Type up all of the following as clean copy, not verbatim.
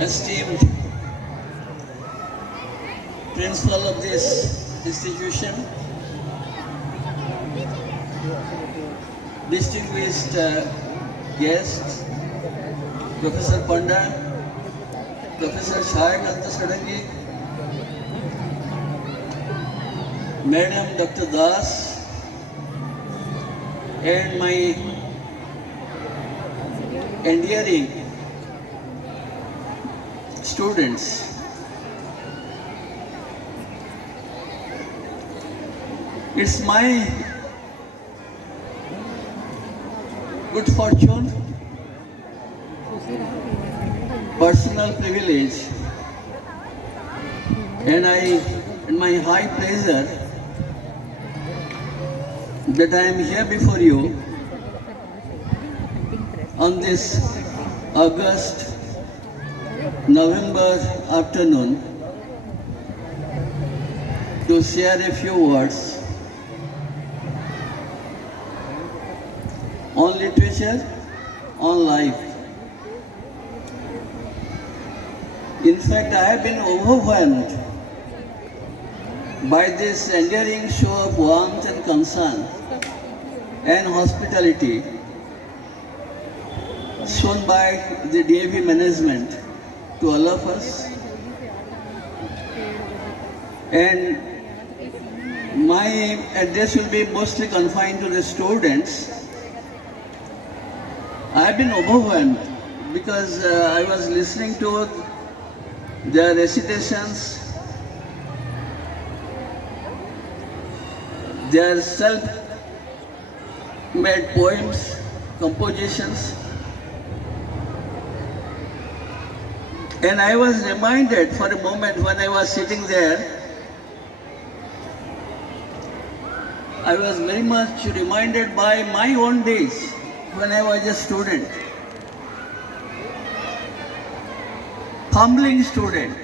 esteemed principal of this institution, distinguished guests, Professor Panda, Professor Jharsuguda Sadangi, Madam Dr. Das, and my endearing students. It's my good fortune, personal privilege, and my high pleasure that I am here before you on this August, November afternoon to share a few words on literature, on life. In fact, I have been overwhelmed by this endearing show of warmth and concern and hospitality shown by the DAV management to all of us. And my address will be mostly confined to the students. I have been overwhelmed because I was listening to their recitations, their self-made poems, compositions, and I was reminded for a moment when I was sitting there, I was very much reminded by my own days when I was a student, humbling student.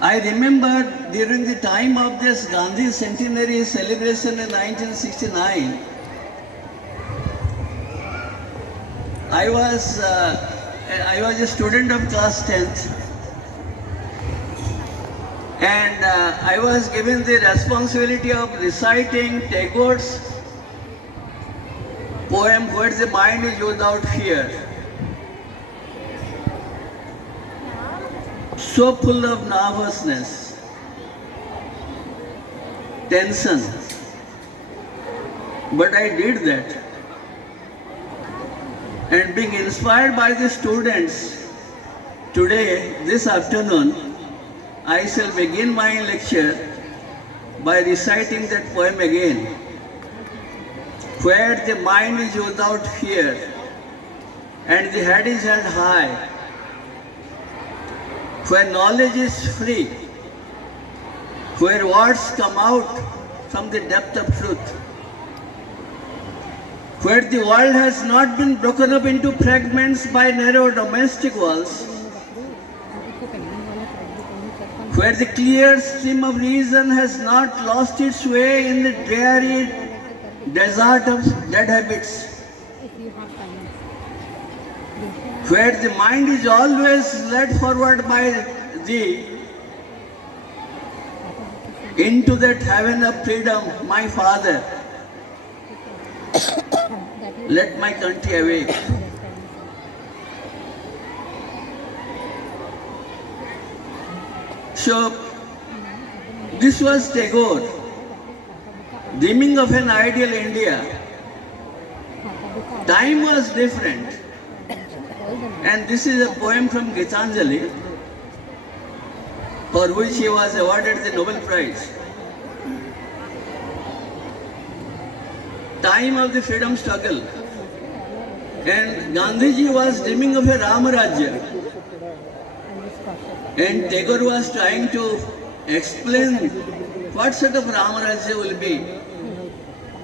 I remember during the time of this Gandhi centenary celebration in 1969, I was a student of class 10th, and I was given the responsibility of reciting Tagore's poem, Where the Mind is Without Fear. So full of nervousness, tension, but I did that. And being inspired by the students, today, this afternoon, I shall begin my lecture by reciting that poem again. Where the mind is without fear and the head is held high, where knowledge is free, where words come out from the depth of truth, where the world has not been broken up into fragments by narrow domestic walls, where the clear stream of reason has not lost its way in the dreary desert of dead habits, where the mind is always led forward by thee into that heaven of freedom, my Father. Let my country awake. So, this was Tagore, dreaming of an ideal India. Time was different. And this is a poem from Gitanjali, for which he was awarded the Nobel Prize. Time of the freedom struggle. And Gandhiji was dreaming of a Ramarajya. And Tagore was trying to explain what sort of Ramarajya will be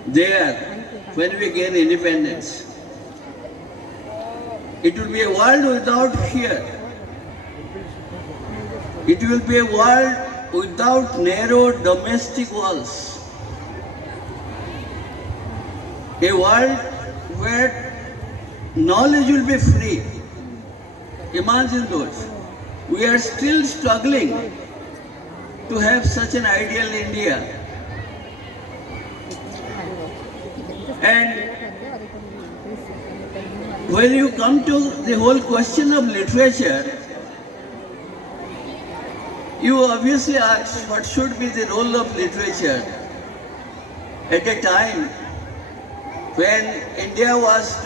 there when we gain independence. It will be a world without fear. It will be a world without narrow domestic walls. A world where knowledge will be free. Imagine those. We are still struggling to have such an ideal India. And when you come to the whole question of literature, you obviously ask what should be the role of literature at a time when India was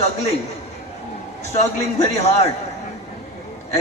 struggling very hard.